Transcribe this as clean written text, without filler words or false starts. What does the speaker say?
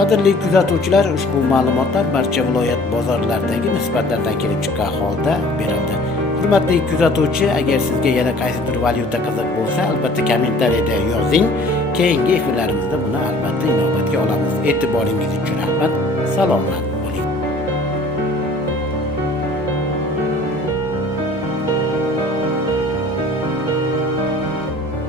Qadrli kuzatuvchilar, ushbu ma'lumotlar barcha viloyat bozorlaridagi nisbatlardan kelib chiqqan holda berildi. Hurmatli kuzatuvchi, agar sizga yana qaysidir valyuta qiziq bo'lsa, albatta kommentariyada yozing. Keyingi efirlarimizda buni albatta inobatga olamiz. E'tiboringiz uchun rahmat. Salomat.